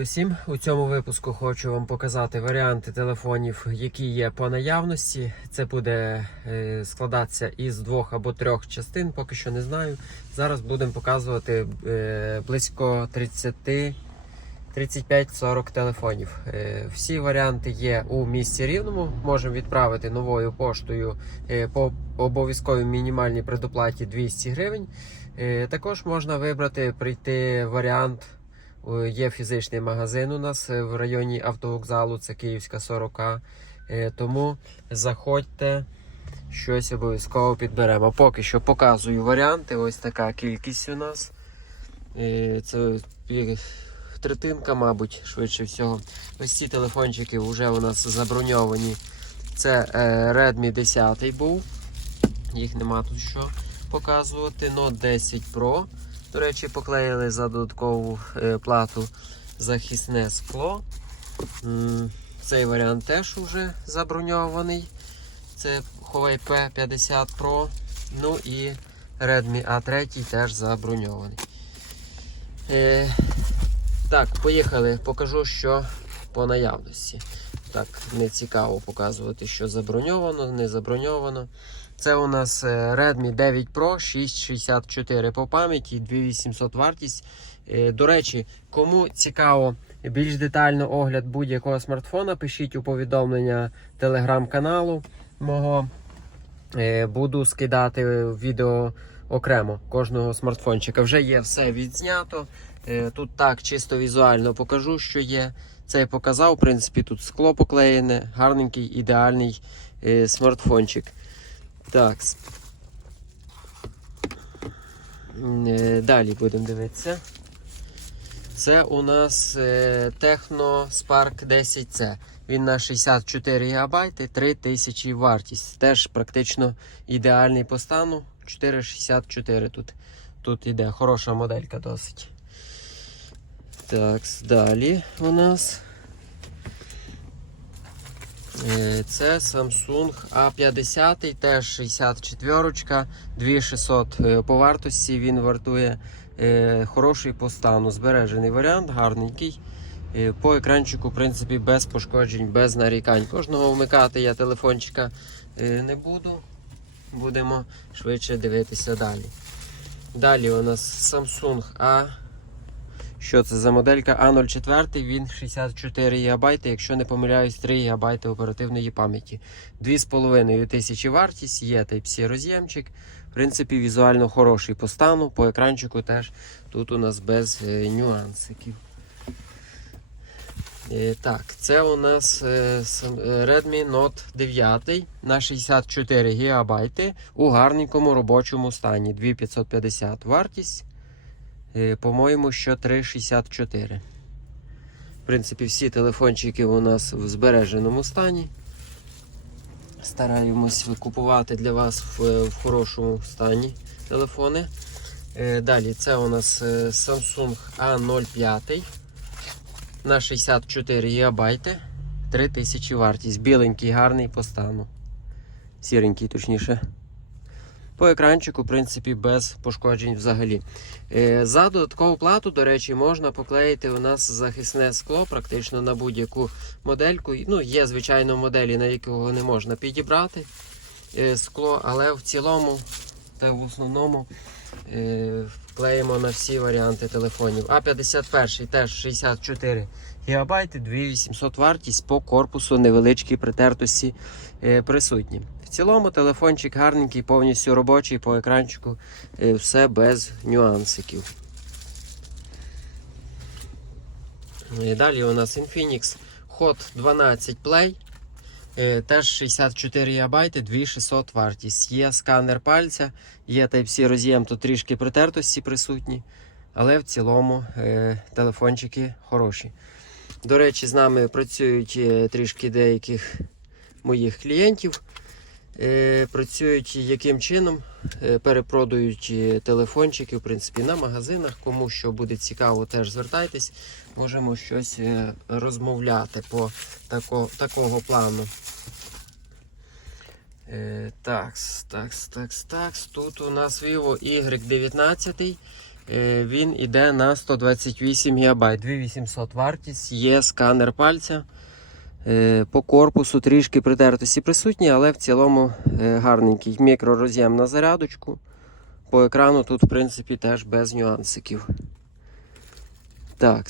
Усім у цьому випуску хочу вам показати варіанти телефонів, які є по наявності. Це буде е, складатися із двох або трьох частин, поки що не знаю. Зараз будемо показувати е, близько 30 35-40 телефонів. Е, Всі варіанти є у місті рівному. Можемо відправити новою поштою по обов'язковій мінімальній предоплаті 200 гривень. Також можна вибрати прийти варіант. Е, Є фізичний магазин у нас е, в районі автовокзалу, це Київська 40. Е, Тому заходьте, щось обов'язково підберемо. Поки що показую варіанти. Ось така кількість у нас. Це третинка, мабуть, швидше всього. Ось ці телефончики вже у нас заброньовані. Це Redmi 10 був. Їх нема тут що показувати. Note 10 Pro. До речі, поклеїли за додаткову е, плату захисне скло. Цей варіант теж вже заброньований. Це Huawei P50 Pro. Ну і Redmi A3 теж заброньований. Е, так, поїхали. Покажу, що по наявності. Так, не цікаво показувати, що заброньовано, не заброньовано. Це у нас е, Redmi 9 Pro 664 по пам'яті, 2800 вартість. Е, До речі, кому цікаво більш детально огляд будь-якого смартфона, пишіть у повідомлення телеграм-каналу мого. Е, Буду скидати відео окремо кожного смартфончика. Вже є все відзнято. Тут так чисто візуально покажу, що є. Це я показав. В принципі, тут скло поклеєне, гарненький, ідеальний смартфончик. Так. Е, Далі будемо дивитися. Це у нас Techno Spark 10C. Він на 64 ГБ, 3000 вартість. Теж практично ідеальний по стану. 464 тут. Тут іде хороша моделька досить. Так, далі у нас. Е, Це Samsung A50, теж 64, 2600 е, по вартості. Він вартує е, хороший по стану. Збережений варіант, гарненький. По екранчику, в принципі, без пошкоджень, без нарікань. Кожного вмикати я телефончика не буду. Будемо швидше дивитися далі. Далі у нас Samsung A. Що це за моделька А04, він 64 ГБ, якщо не помиляюсь, 3 ГБ оперативної пам'яті. 2,5 тисячі вартість, є Type-C роз'ємчик. В принципі, візуально хороший по стану, по екранчику теж тут у нас без е, нюансиків. Е, так, це у нас е, Redmi Note 9 на 64 ГБ у гарненькому робочому стані. 2550 вартість. Е, По-моєму, що 3,64. В принципі, всі телефончики у нас в збереженому стані. Стараємось викупувати для вас в, в хорошому стані телефони. Е, Далі це у нас е, Samsung A05 на 64 ГБ. 3000 вартість. Біленький, гарний по стану. Сіренький, точніше. По екранчику, в принципі, без пошкоджень взагалі. Е, За додаткову плату, до речі, можна поклеїти у нас захисне скло практично на будь-яку модельку. Ну, є, звичайно, моделі, на якого не можна підібрати е, скло, але в цілому та в основному е, клеїмо на всі варіанти телефонів. А51 теж 64 ГБ, 2800 вартість по корпусу невеличкі притертості присутні. Цілому телефончик гарненький, повністю робочий по екранчику, е, все без нюансиків. І далі у нас Infinix Hot 12 Play. Е, Теж 64 ГБ, 2600 вартість. Є сканер пальця, є Type-C роз'єм, тут трішки притертості присутні, але в цілому е, телефончики хороші. До речі, з нами працюють трішки деяких моїх клієнтів. Е, працюють яким чином? Е, перепродають е, телефончики, в принципі, на магазинах. Кому що буде цікаво, теж звертайтесь. Можемо щось розмовляти по тако, такого плану. Такс, такс, такс, такс. Тут у нас Vivo Y19 Е, Він іде на 128 ГБ. 2800 вартість, є сканер пальця. Е, По корпусу трішки притертості присутні, але в цілому е, гарненький мікророз'єм на зарядочку. По екрану тут, в принципі, теж без нюансиків. Так,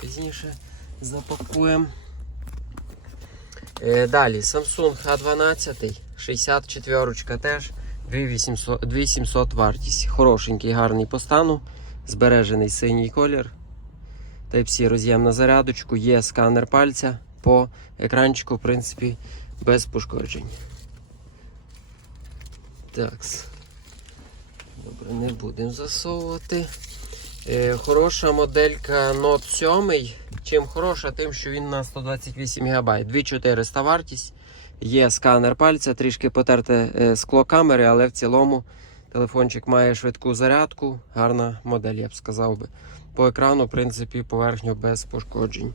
пізніше запакуємо. Е, Далі Samsung A12, 64 теж 2800, 2700 вартість. Хорошенький, гарний по стану, збережений синій колір. Type-C роз'єм на зарядочку, є сканер пальця по екранчику, в принципі, без пошкоджень. Так. Добре, не будемо засовувати. Е, хороша моделька Note 7. Чим хороша, тим, що він на 128 ГБ. 2400 вартість. Є сканер пальця, трішки потерте е, скло камери, але в цілому телефончик має швидку зарядку. Гарна модель, я б сказав би. По екрану, в принципі, поверхню без пошкоджень.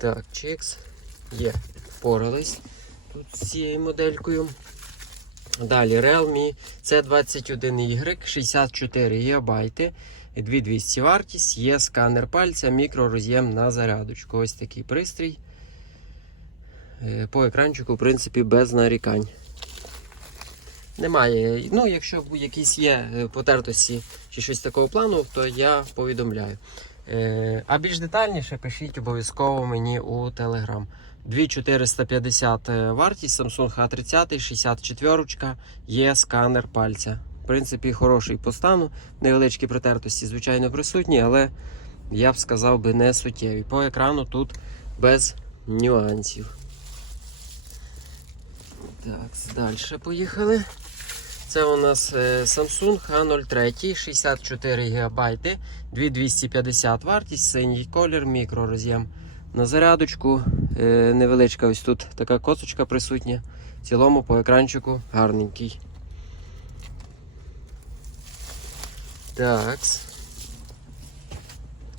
Так, чекс. Є, впорались тут з цією моделькою. Далі Realme C21Y 64 ГБ. 2200 вартість, є сканер пальця, мікророз'єм на зарядочку. Ось такий пристрій. Е, По екранчику, в принципі, без нарікань. Немає. Ну, якщо якісь є е, потертості чи щось такого плану, то я повідомляю. Е, А більш детальніше пишіть обов'язково мені у Telegram. 2450 вартість Samsung A30, 64 є сканер пальця. В принципі, хороший по стану, невеличкі протертості, звичайно, присутні, але я б сказав би не суттєві. По екрану тут без нюансів. Так, далі поїхали. Це у нас е, Samsung A03, 64 ГБ, 2250 вартість, синій колір, мікророз'єм. На зарядочку е, невеличка ось тут така косочка присутня. В цілому по екранчику гарненький. Так.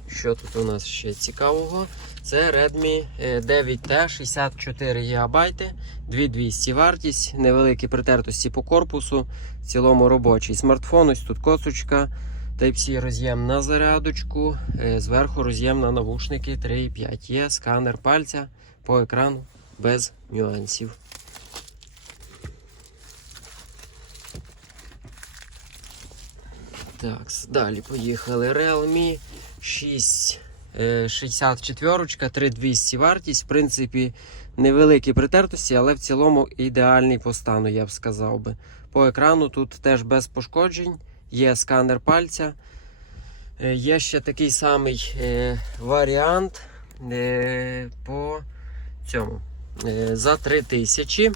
Що тут у нас ще цікавого? Це Redmi 9T 64 ГБ, 2200 вартість, невеликі притертості по корпусу, в цілому робочий смартфон. Ось тут косочка, Type-C роз'єм на зарядочку, е, зверху роз'єм на навушники 3,5. Є сканер пальця по екрану без нюансів. Так, далі поїхали. Realme 6. Е, 64, 3200 вартість. В принципі, невеликі притертості, але в цілому ідеальний по стану, я б сказав би. По екрану тут теж без пошкоджень, є сканер пальця. Е, Є ще такий самий е, варіант е, по цьому. Е, за 3000.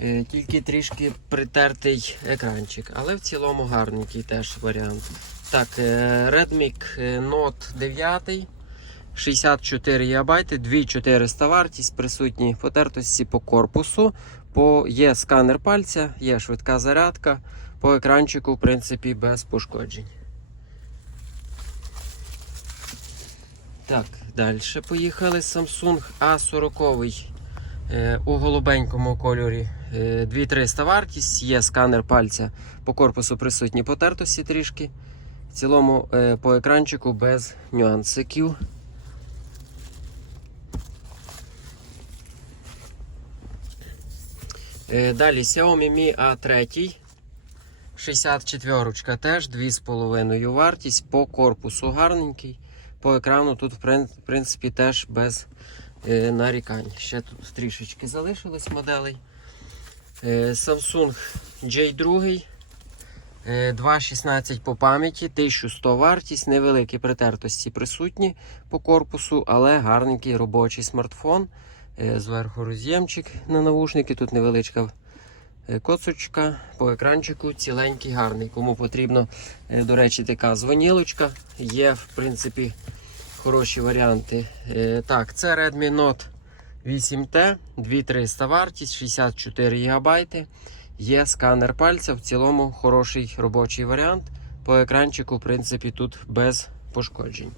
Е, Тільки трішки притертий екранчик, але в цілому гарненький теж варіант. Так, е, Redmi Note 9, 64 ГБ, 2400 вартість, присутні потертості по корпусу. По, є сканер пальця, є швидка зарядка. По екранчику, в принципі, без пошкоджень. Так, далі поїхали. Samsung A40 е, у голубенькому кольорі. Е, 2300 вартість, є сканер пальця по корпусу присутні потертості трішки. В цілому е, по екранчику без нюансиків. Е, Далі Xiaomi Mi A3. 64 теж 2,5 вартість. По корпусу гарненький. По екрану тут, в принципі, теж без е, нарікань. Ще тут трішечки залишилось моделей. Е, Samsung J2. Е, 2,16 по пам'яті, 1100 вартість, невеликі притертості присутні по корпусу, але гарненький робочий смартфон. Е, Зверху роз'ємчик на навушники, тут невеличка е, коцочка по екранчику, ціленький, гарний. Кому потрібно, е, до речі, така дзвонілочка. Є, в принципі, хороші варіанти. Е, Так, це Redmi Note 8T, 2300 вартість, 64 ГБ. Є сканер пальця, в цілому хороший робочий варіант. По екранчику, в принципі, тут без пошкоджень.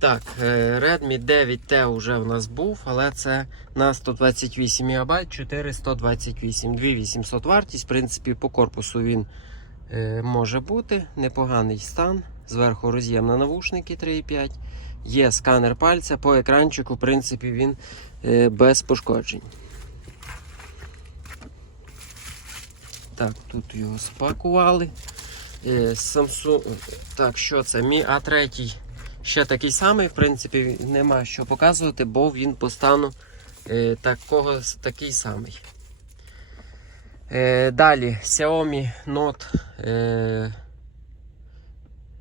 Так, е, Redmi 9T вже в нас був, але це на 128 МБ, 428, 2800 вартість. В принципі, по корпусу він е, може бути. Непоганий стан. Зверху роз'єм на навушники 3,5. Є сканер пальця. По екранчику, в принципі, він е, без пошкоджень. Так, тут його спакували. Е, Samsung. Так, що це? Mi A3 ще такий самий, в принципі, нема що показувати, бо він по стану е, такого, такий самий. Далі Xiaomi Note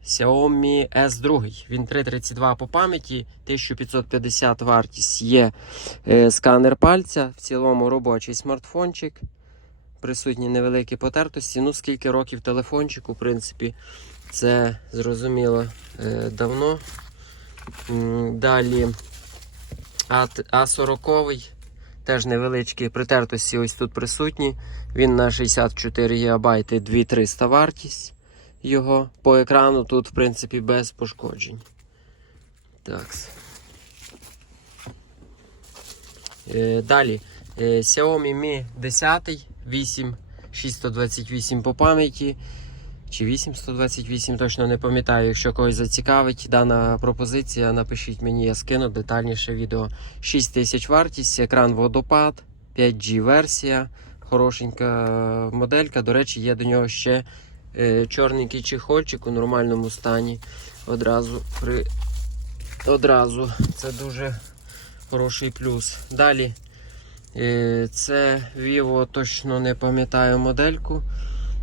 Xiaomi S2. Він 332 по пам'яті, 1550 вартість є е, сканер пальця, в цілому робочий смартфончик. Присутні невеликі потертості. Ну, скільки років телефончику, в принципі, це зрозуміло е, давно. Далі А40 теж невеличкі притертості ось тут присутні. Він на 64 ГБ 2300 вартість його. По екрану тут, в принципі, без пошкоджень. Так. Е, Далі е, Xiaomi Mi 10, 8, 628 по пам'яті. Чи 828, точно не пам'ятаю. Якщо когось зацікавить дана пропозиція, напишіть мені, я скину детальніше відео. 6000 вартість, екран водопад, 5G версія, хорошенька моделька. До речі, є до нього ще чорненький чехольчик у нормальному стані. Одразу при... Одразу. Це дуже хороший плюс. Далі е, це Vivo, точно не пам'ятаю модельку.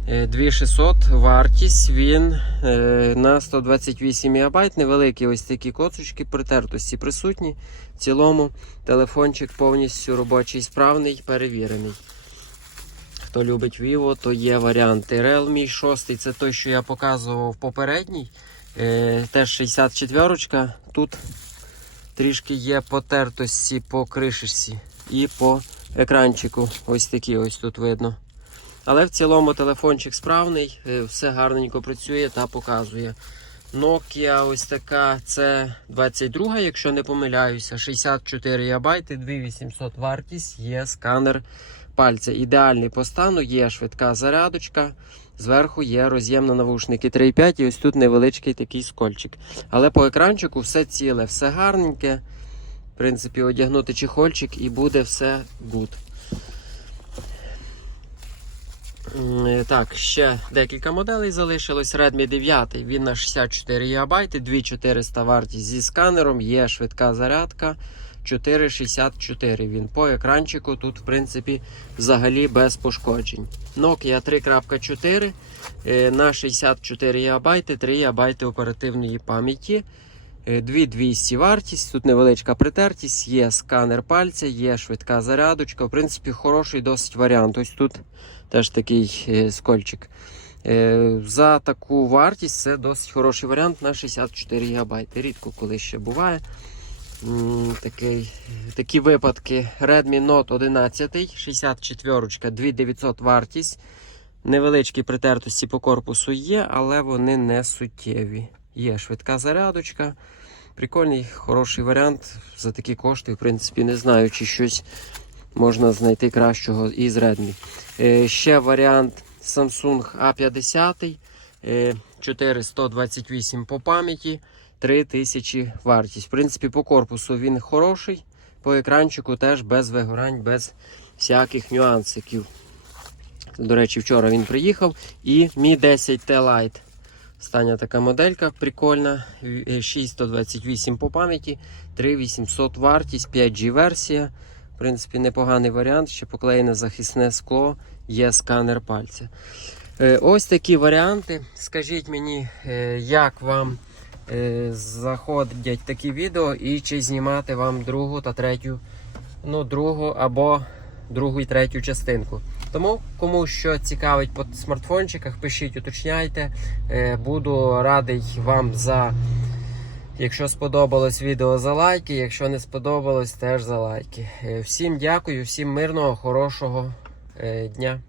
Е, 2600 вартість, він е, на 128 МБ, невеликі ось такі коцочки, притертості присутні. В цілому телефончик повністю робочий, справний, перевірений. Хто любить Vivo, то є варіанти. Realme 6 це той, що я показував попередній. Е, теж 64 Тут трішки є потертості по кришечці і по екранчику. Ось такі ось тут видно. Але в цілому телефончик справний, е, все гарненько працює та показує. Nokia ось така, це 22, якщо не помиляюся, 64 ГБ, 2800 вартість, є сканер пальця. Ідеальний по стану, є швидка зарядочка. Зверху є роз'єм на навушники 3,5 і ось тут невеличкий такий скольчик. Але по екранчику все ціле, все гарненьке. В принципі, одягнути чехольчик і буде все good. Так, ще декілька моделей залишилось. Redmi 9, він на 64 ГБ, 2400 вартість зі сканером, є швидка зарядка. 4,64 він по екранчику. Тут, в принципі, взагалі без пошкоджень. Nokia 3.4 е, на 64 ГБ, 3 ГБ оперативної пам'яті. Е, 2200 вартість, тут невеличка притертість, є сканер пальця, є швидка зарядочка. В принципі, хороший досить варіант. Ось тут теж такий е, скольчик. Е, За таку вартість це досить хороший варіант на 64 ГБ. Рідко коли ще буває. Такий, такі випадки. Redmi Note 11, 64, 2900 вартість. Невеличкі притертості по корпусу є, але вони не суттєві. Є швидка зарядочка. Прикольний, хороший варіант. За такі кошти, в принципі, не знаю, чи щось можна знайти кращого із Redmi. Е, ще варіант Samsung A50. Е, 428 по пам'яті, 3000 вартість. В принципі, по корпусу він хороший, по екранчику теж без вигорань, без всяких нюансиків. До речі, вчора він приїхав. І Mi 10T Lite. Остання така моделька прикольна. Е, 628 по пам'яті, 3800 вартість, 5G версія. В принципі, непоганий варіант. Ще поклеєне захисне скло, є сканер пальця. Е, Ось такі варіанти. Скажіть мені, е, як вам е, заходять такі відео і чи знімати вам другу та третю, ну, другу або другу і третю частинку. Тому, кому що цікавить по смартфончиках, пишіть, уточняйте. Буду радий вам за. Якщо сподобалось відео за лайки, якщо не сподобалось, теж за лайки. Е, Всім дякую, всім мирного, хорошого е, дня.